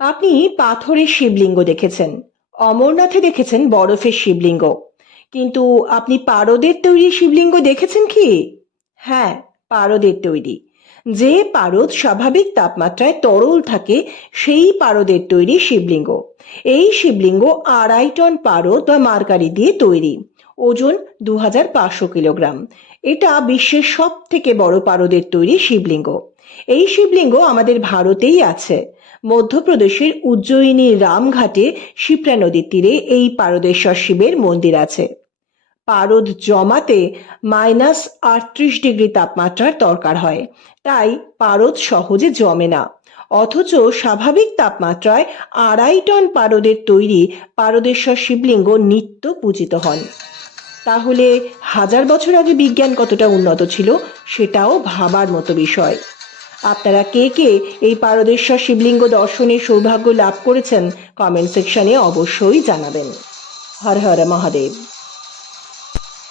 আপনি পাথরের শিবলিঙ্গ দেখেছেন। অমরনাথে দেখেছেন বরফের শিবলিঙ্গ। কিন্তু আপনি পারদের তৈরি শিবলিঙ্গ দেখেছেন কি? হ্যাঁ পারদের তৈরি। যে পারদ স্বাভাবিক তাপমাত্রায় তরল থাকে, সেই পারদের তৈরি শিবলিঙ্গ। এই শিবলিঙ্গ আড়াই টন পারদ বা মার্কারি দিয়ে তৈরি। ওজন দু হাজার পাঁচশো কিলোগ্রাম। এটা বিশ্বের সব থেকে বড় পারদের তৈরি শিবলিঙ্গ। এই শিবলিঙ্গ আমাদের ভারতেই আছে। মধ্যপ্রদেশের উজ্জয়িনীর রামঘাটে শিপ্রা নদীর তীরে এই পারদেশ্বর শিবের মন্দির আছে। পারদ জমাতে মাইনাস আটত্রিশ ডিগ্রি তাপমাত্রার দরকার হয়। তাই পারদ সহজে জমে না। অথচ স্বাভাবিক তাপমাত্রায় আড়াই টন পারদের তৈরি পারদেশ্বর শিবলিঙ্গ নিত্য পূজিত হন। তাহলে হাজার বছর আগে বিজ্ঞান কতটা উন্নত ছিল সেটাও ভাবার মতো বিষয়। আপনারা কে কে এই পারদেশ্বর শিবলিঙ্গ দর্শনের সৌভাগ্য লাভ করেছেন কমেন্ট সেকশনে অবশ্যই জানাবেন। হর হর মহাদেব।